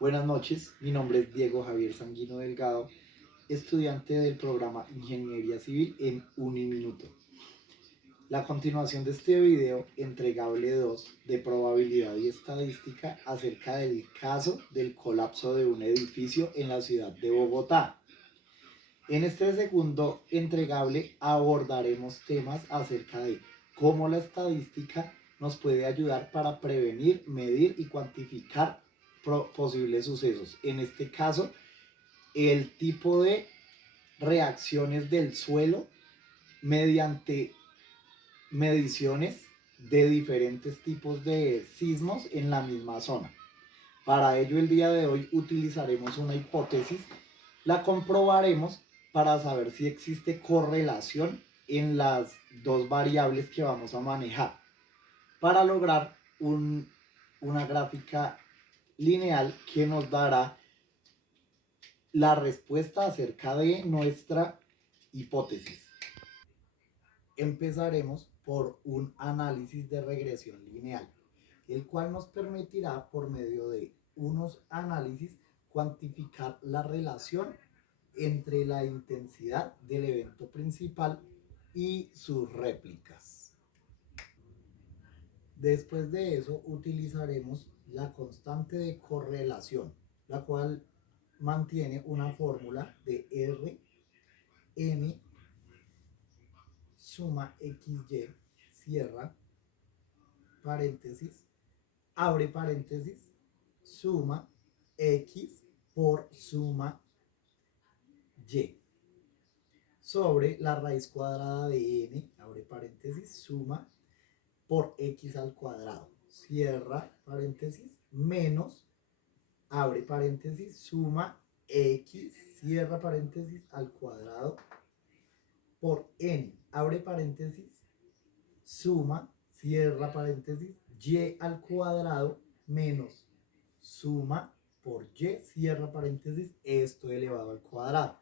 Buenas noches, mi nombre es Diego Javier Sanguino Delgado, estudiante del programa Ingeniería Civil en Uniminuto. La continuación de este video, entregable 2 de probabilidad y estadística acerca del caso del colapso de un edificio en la ciudad de Bogotá. En este segundo entregable abordaremos temas acerca de cómo la estadística nos puede ayudar para prevenir, medir y cuantificar posibles sucesos. En este caso, el tipo de reacciones del suelo mediante mediciones de diferentes tipos de sismos en la misma zona. Para ello, el día de hoy utilizaremos una hipótesis, la comprobaremos para saber si existe correlación en las dos variables que vamos a manejar, para lograr una gráfica lineal que nos dará la respuesta acerca de nuestra hipótesis. Empezaremos por un análisis de regresión lineal, el cual nos permitirá, por medio de unos análisis, cuantificar la relación entre la intensidad del evento principal y sus réplicas. Después de eso utilizaremos la constante de correlación, la cual mantiene una fórmula de R n suma xy, cierra paréntesis, abre paréntesis, suma x por suma y, sobre la raíz cuadrada de n, abre paréntesis, suma por x al cuadrado, cierra paréntesis, menos, abre paréntesis, suma x, cierra paréntesis, al cuadrado, por n, abre paréntesis, suma, cierra paréntesis, y al cuadrado, menos suma por y, cierra paréntesis, esto elevado al cuadrado.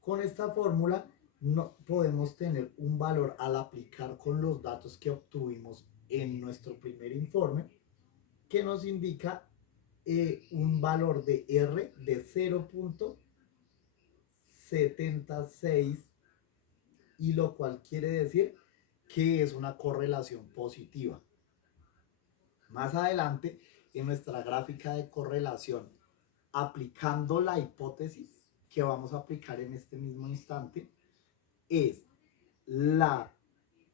Con esta fórmula no podemos tener un valor al aplicar con los datos que obtuvimos en nuestro primer informe, que nos indica un valor de R de 0.76, y lo cual quiere decir que es una correlación positiva. Más adelante, en nuestra gráfica de correlación, aplicando la hipótesis que vamos a aplicar en este mismo instante, es la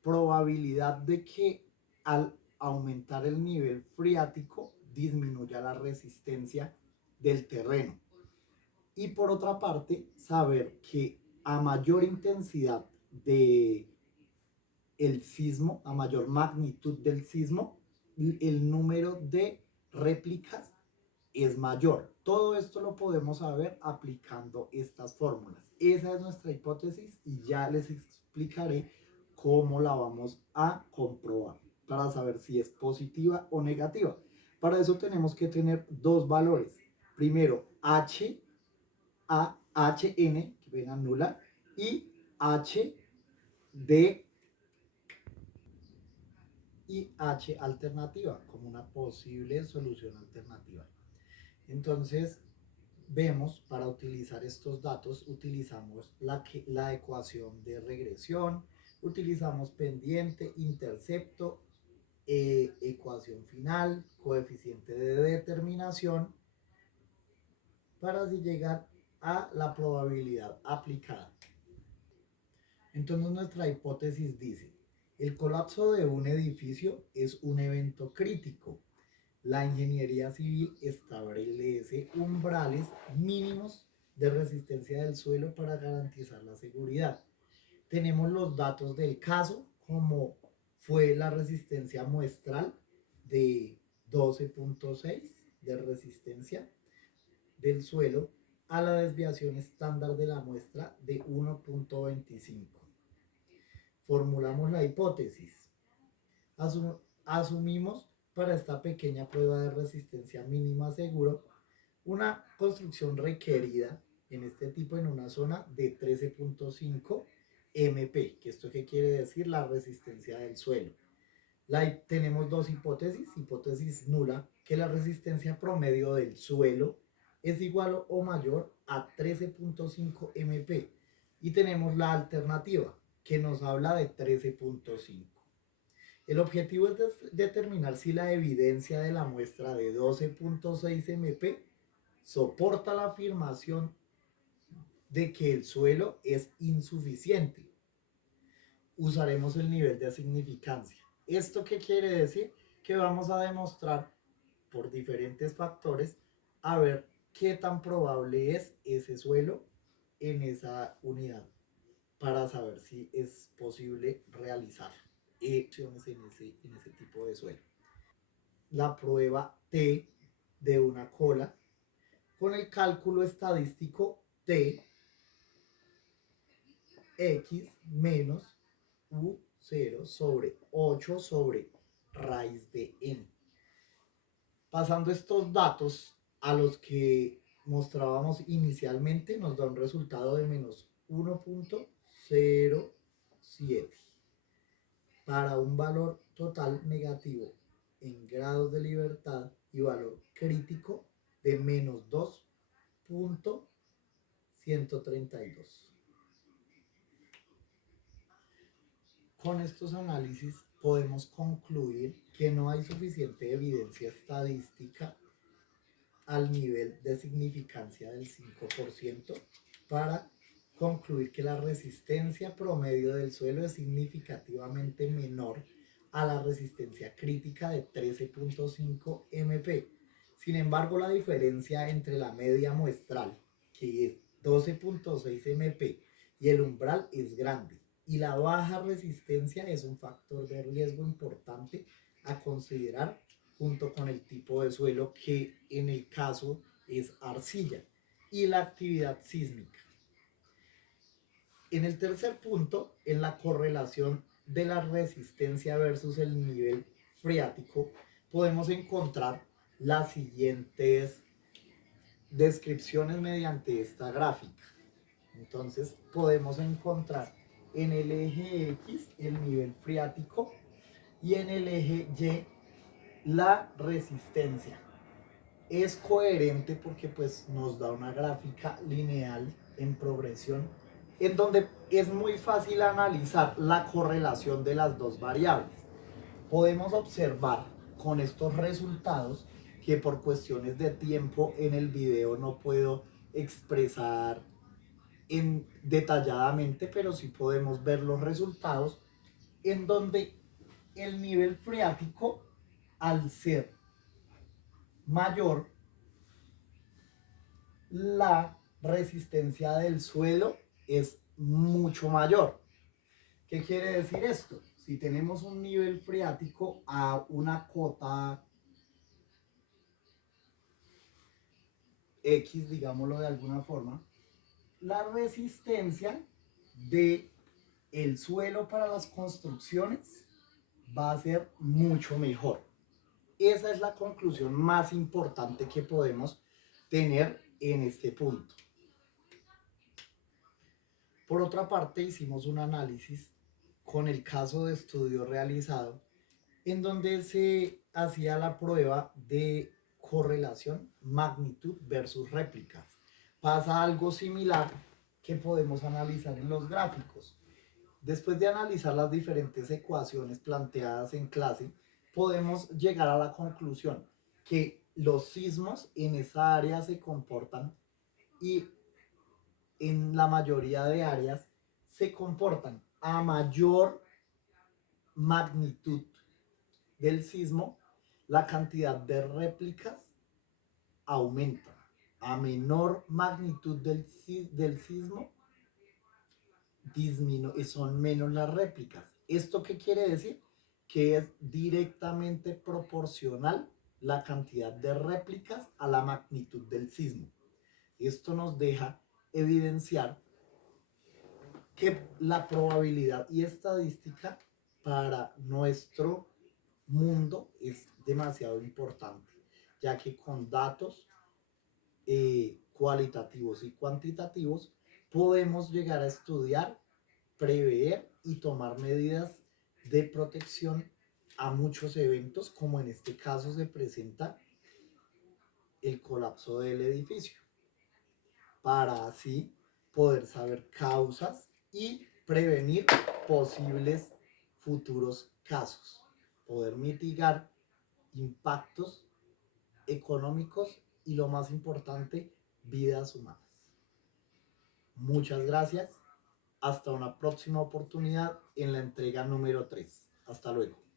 probabilidad de que al aumentar el nivel freático disminuya la resistencia del terreno. Y por otra parte, saber que a mayor intensidad de el sismo, a mayor magnitud del sismo, el número de réplicas es mayor. Todo esto lo podemos saber aplicando estas fórmulas. Esa es nuestra hipótesis y ya les explicaré cómo la vamos a comprobar para saber si es positiva o negativa. Para eso tenemos que tener dos valores. Primero, HN, que venga nula, y HD y H alternativa, como una posible solución alternativa. Entonces, vemos, para utilizar estos datos, utilizamos la ecuación de regresión, utilizamos pendiente, intercepto, ecuación final, coeficiente de determinación, para así llegar a la probabilidad aplicada. Entonces nuestra hipótesis dice, el colapso de un edificio es un evento crítico. La ingeniería civil establece umbrales mínimos de resistencia del suelo para garantizar la seguridad. Tenemos los datos del caso, como fue la resistencia muestral de 12.6 de resistencia del suelo a la desviación estándar de la muestra de 1.25. Formulamos la hipótesis. Asumimos para esta pequeña prueba de resistencia mínima seguro una construcción requerida en este tipo en una zona de 13.5 MP, que esto qué quiere decir, la resistencia del suelo. Tenemos dos hipótesis, hipótesis nula, que la resistencia promedio del suelo es igual o mayor a 13.5 MP y tenemos la alternativa que nos habla de 13.5. El objetivo es determinar si la evidencia de la muestra de 12.6 MP soporta la afirmación de que el suelo es insuficiente. Usaremos el nivel de significancia. ¿Esto qué quiere decir? Que vamos a demostrar por diferentes factores a ver qué tan probable es ese suelo en esa unidad para saber si es posible realizar acciones en ese tipo de suelo. La prueba T de una cola con el cálculo estadístico T x menos u0 sobre 8 sobre raíz de n. Pasando estos datos a los que mostrábamos inicialmente, nos da un resultado de menos 1.07 para un valor total negativo en grados de libertad y valor crítico de menos 2.132. Con estos análisis podemos concluir que no hay suficiente evidencia estadística al nivel de significancia del 5% para concluir que la resistencia promedio del suelo es significativamente menor a la resistencia crítica de 13.5 MP. Sin embargo, la diferencia entre la media muestral, que es 12.6 MP, y el umbral es grande, y la baja resistencia es un factor de riesgo importante a considerar junto con el tipo de suelo, que en el caso es arcilla, y la actividad sísmica. En el tercer punto, en la correlación de la resistencia versus el nivel freático, podemos encontrar las siguientes descripciones mediante esta gráfica. Entonces podemos encontrar en el eje X el nivel freático y en el eje Y la resistencia. Es coherente porque pues nos da una gráfica lineal en progresión en donde es muy fácil analizar la correlación de las dos variables. Podemos observar con estos resultados que por cuestiones de tiempo en el video no puedo expresar detalladamente, pero sí podemos ver los resultados en donde el nivel freático, al ser mayor, la resistencia del suelo es mucho mayor. ¿Qué quiere decir esto? Si tenemos un nivel freático a una cota X, digámoslo de alguna forma, la resistencia de el suelo para las construcciones va a ser mucho mejor. Esa es la conclusión más importante que podemos tener en este punto. Por otra parte, hicimos un análisis con el caso de estudio realizado en donde se hacía la prueba de correlación magnitud versus réplicas. Pasa algo similar que podemos analizar en los gráficos. Después de analizar las diferentes ecuaciones planteadas en clase, podemos llegar a la conclusión que los sismos en esa área se comportan y en la mayoría de áreas se comportan a mayor magnitud del sismo, la cantidad de réplicas aumenta. A menor magnitud del sismo, son menos las réplicas. ¿Esto qué quiere decir? Que es directamente proporcional la cantidad de réplicas a la magnitud del sismo. Esto nos deja evidenciar que la probabilidad y estadística para nuestro mundo es demasiado importante, ya que con datos cualitativos y cuantitativos podemos llegar a estudiar, prever y tomar medidas de protección a muchos eventos, como en este caso se presenta el colapso del edificio, para así poder saber causas y prevenir posibles futuros casos, poder mitigar impactos económicos y, lo más importante, vidas humanas. Muchas gracias. Hasta una próxima oportunidad en la entrega número 3. Hasta luego.